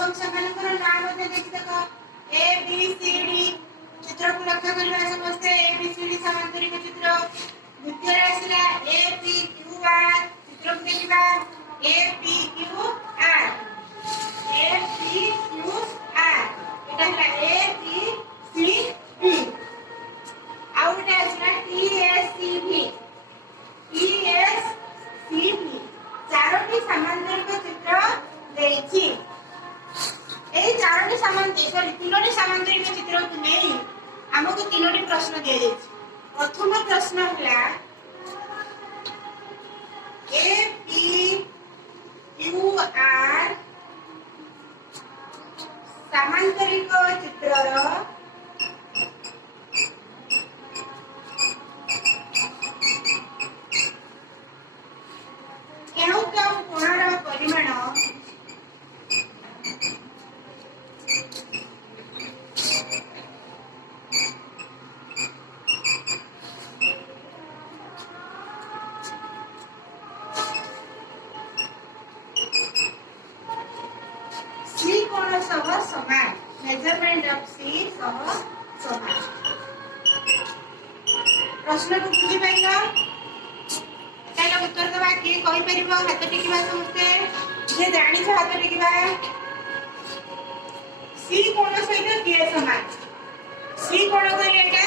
ଏବଂ ସେମାନଙ୍କର ନାଁ ମଧ୍ୟ ଦେଖି ଦେଖ ଏ ବି ସି ଡି ଚିତ୍ରକୁ ଲକ୍ଷ୍ୟ କରିବା ସମସ୍ତେ ଏ ବି ସି ଡି ସମାନ୍ତରିକ ଚିତ୍ର। ଦ୍ୱିତୀୟରେ ଆସିଲା ଏ ପି କ୍ୟୁ ଆର୍ ଚିତ୍ରକୁ ଦେଖିବା A P Q R A P Q R ଏଟା ହେଲା ଏ ପି ସି ଡି। ଆଉ ଗୋଟେ ଆସିଲା T S C V T S C V ଚାରୋଟି ସମାନ୍ତରିକ ଚିତ୍ର ଦେଇଛି। এই চারটি তিনোটি সামান্তরিক চিত্রକୁ ନେଇ ଆମକୁ ତିନୋଟି ପ୍ରଶ୍ନ ଦିଆଯାଇଛି। ପ୍ରଥମ ପ୍ରଶ୍ନ ହେଲା ଏ ପି କ୍ୟୁ ଆର୍ ସାମାନ୍ତରିକ ଚିତ୍ରର କେଉଁ କେଉଁ କୋଣର ପରିମାଣ समान मेजरमेंट ऑफ सी सह समान। प्रश्न को बुझी पाइल ताले उत्तर देबा कि कहि परिबो हाथ टिकिबा समस्ते जे जानि छ हाथ टिकिबा सी कोण सहित के समान सी कोण कहले एटा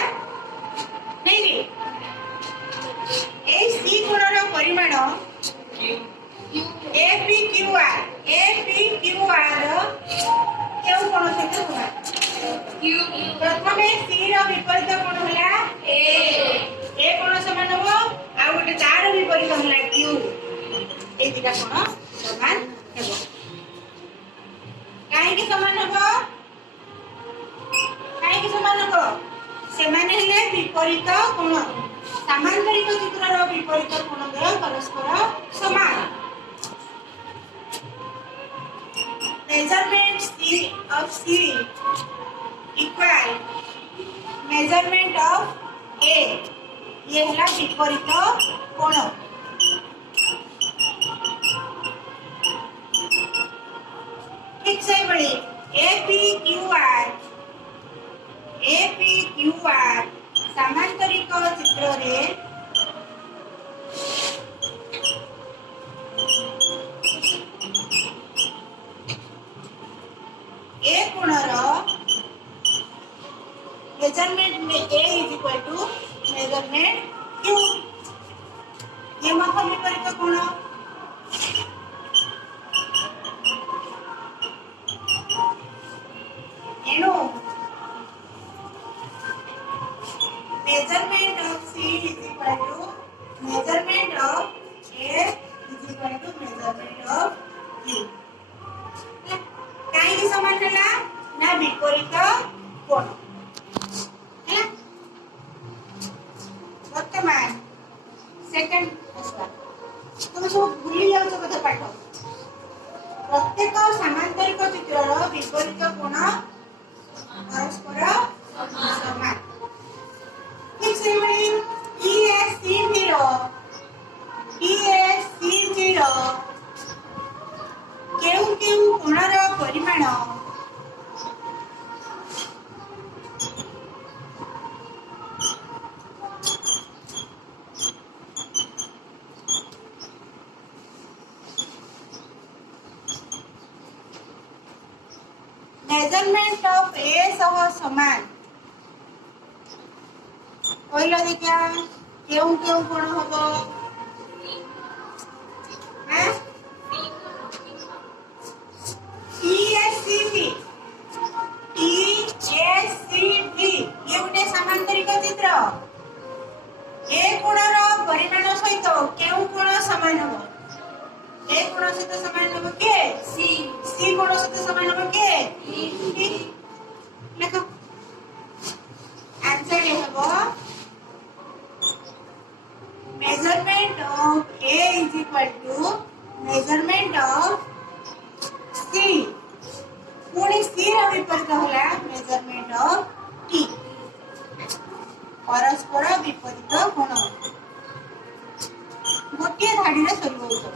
नै नै ए सी कोणर परिमाण ए पी क्यू आर केउ कोण सहित समान क्यू प्रथमे सी रो विपरीत कोण होला ए कोण समान हो आ गोटे तार विपरीत होला क्यू ए दिटा कोण समान हेबो काहे कि समान हेबो से माने हेले विपरीत कोण समांतरिक चित्रर विपरीत कोण द्वय परस्पर समान। Measurement of C equal measurement of A ये है विपरीत कोण। ठीक से बड़ी ए पी क्यू आर समांतरिक चित्र रे ए कोणर मेजरमेंट में A is equal to measurement Q ये मत विपरीत कोण एनो measurement of C is equal to measurement of A is equal to measurement of Q काहे समान होला ना विपरीत कोण है। वर्तमान सेकंड असला तुम सब भूली जाओ तो कथा पाठ प्रत्येक समांतरिक चित्रर विपरीत कोण परस्पर समान। ठीक से ई एस सी भी रो केउ केउ कोणर परिमाण मेजरमेंट ऑफ ए सह समान कहला देखिया केउ केउ कोण हबो हैं TSCV ये गोटे समांतरिक चित्र ए कोणर परिमाण सहित केउ कोण समान हो ए कोण सहित समान हो के सी कोण सहित समान हो के देखो आंसर ये हो measurement of A is equal to measurement of C पुणी सी रो विपरीत होला मेजरमेंट ऑफ टी परस्पर विपरीत कोण गोटे धाड़ी रे सरी होतो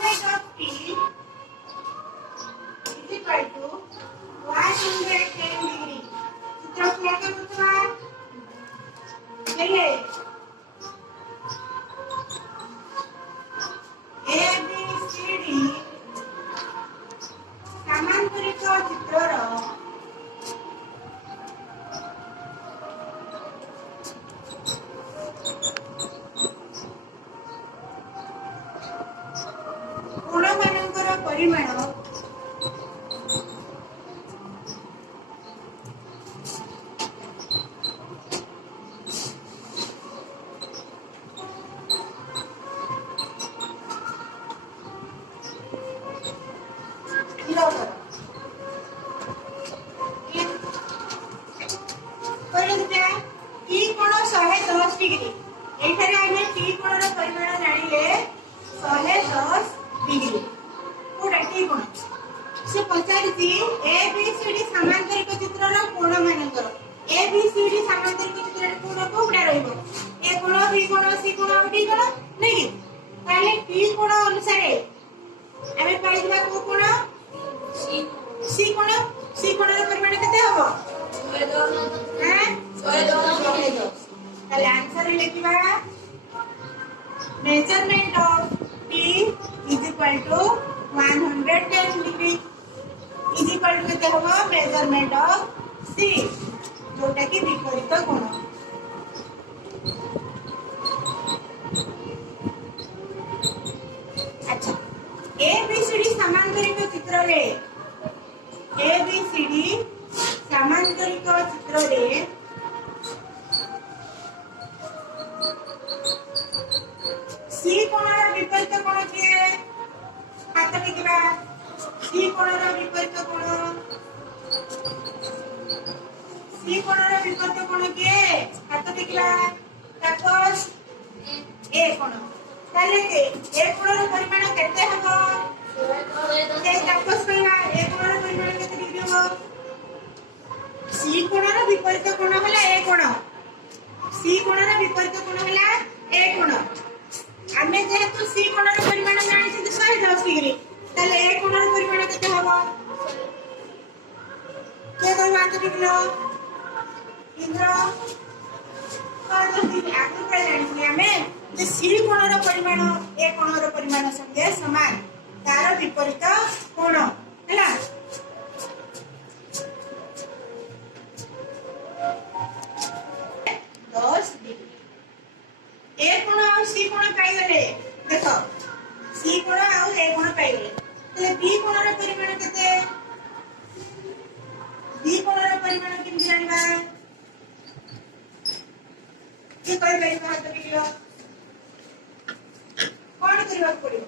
measurement of P is equal to 110 degree. चित्र को क्या करते हैं? चलिए A B C D समांतरिक चित्रर कोणमानंकर परिमाण टी कोण 110 डिग्री एठारे आमे टी कोणर परिमाण जानिले 110 डिग्री कोडा टी कोण से पचारिती ए बी सी डी समांतरिक चित्रर कोण मानकर ए बी सी डी समांतरिक चित्रर कोण कोडा रहइबो ए कोण बी कोण सी कोण डी कोण नै ताले टी कोण अनुसार आमे पाइबा को कोण सी कोण ର ପରିମାଣ କେତେ ହବ 110 ତାହେଲେ आंसर लिखिबा measurement of P is equal to 110 degree is equal to केते हबो मेजरमेंट ऑफ C जोटा कि विपरीत कोण अच्छा ABCD समांतरिक चित्र रे ABCD समांतरिक चित्र रे सी कोणर विपरीत कोण किए हाथ टिकिबा सी कोणर विपरीत कोण सी कोणर विपरीत कोण किए हाथ टिकिबा ताकस ए कोण ताले ए कोणर परिमाण केते हबो ए ताकस कहिबा ए कोणर परिमाण केते डिग्री हबो सी कोणर विपरीत कोण होला ए कोण सी कोणर विपरीत कोण होला ए कोण आमे जेहेतु सी कोणर परिमाण जानि छी 110 डिग्री ताले ए कोणर परिमाण केते हबो के कोइ बात लिखलो इंद्र कोन दिने आगु पे जानि छी आमे जे सी कोणर परिमाण ए कोणर परिमाण संगे समान तार विपरीत कोण हैला 10 डिग्री ए कोण आ सी कोण पाई गले देखो सी कोण आ ए कोण पाई गले तले बी कोणर परिमाण केते बी कोणर परिमाण किम जानिबा के कोइ परिमाण तो किलो कोन करबा पड़िबो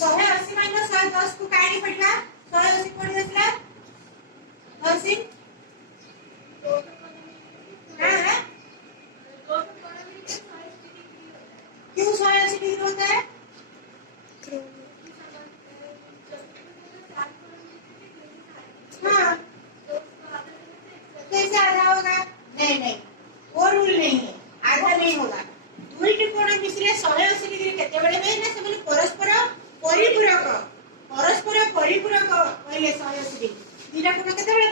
180 माइनस 110 को काई पड़िबा 180 पड़ी देला 80 हां क्यों 180 डिग्री होता है हाँ कैसे आधा होगा नहीं नहीं वो रूल नहीं है आधा नहीं होगा दुईटी कोण मिश्रे 180 डिग्री केते बेले में ना से परस्पर परिपूरक कहले 180 डिग्री दीटा कोण केते बेले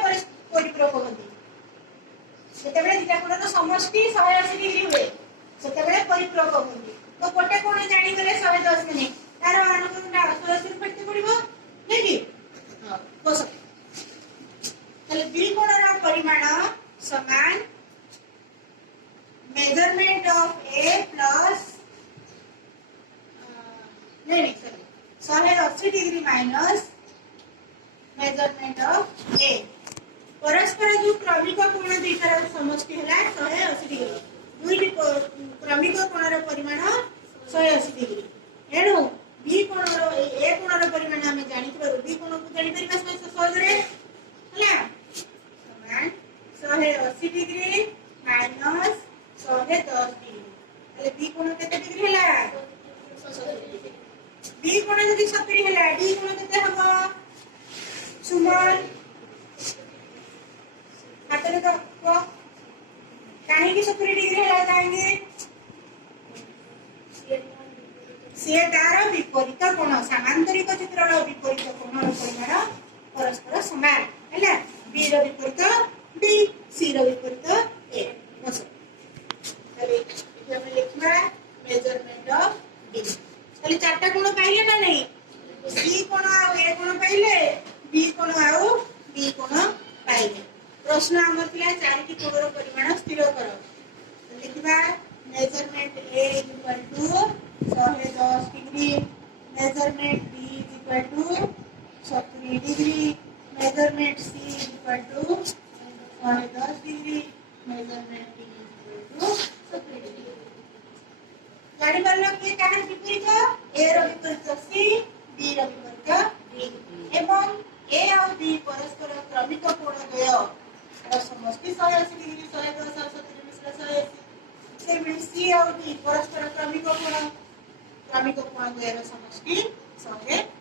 परिपूरक होती सेते बेले दीटा कोण समष्टि 180 डिग्री हुए सेते बेले परिपूरक होती तो कोटे कोण जानि गले 110 ने तार अनुकूलता 180 पड़ते पड़िबो नहीं कि हां हो सके ताले बी कोणर परिमाण समान मेजरमेंट ऑफ A प्लस नहीं sorry 180 degree minus measurement of A परस्पर जो क्रमिक कोण दुईटार समष्टि हला 180 डिग्री दुईटी क्रमिक कोणर परिमाण 180 डिग्री एणु बी कोणर ए कोणर परिमाण हम जानि थबारु बी कोण को जानि परिबा सहज रे हला समान 180 डिग्री माइनस 110 डिग्री ताले बी कोण केते डिग्री हला बी कोण जदि 70 हला डी कोण केते हबो सुमन हातले तो को काहे की 70 डिग्री हला काहे सी तार विपरीत कोण सामांतरिक चित्र विपरीत कोण परिमाण परस्पर समान है बी विपरीत डी सी विपरीत ए बस लिखा मेजरमेंट ऑफ डी ताले चारटा कोण पाइले ना नहीं सी कोण आ ए कोण पाइले बी कोण आउ बी कोण पाइले प्रश्न आम थिला चारिटी कोणर परिमाण स्थिर कर लिखा measurement A equal to 110 degree measurement B equal to 70 degree measurement C equal to 110 degree measurement D equal to 70 degree जानि परलो कि काहर विपरीत ए रो विपरीत सी बी रो विपरीत डी एवं ए और बी परस्पर क्रमिक कोण द्वय रो समष्टि 180 डिग्री 110 और 70 मिश्र 180 से सी और डी परस्पर क्रमिक कोण द्वय रो समष्टि 100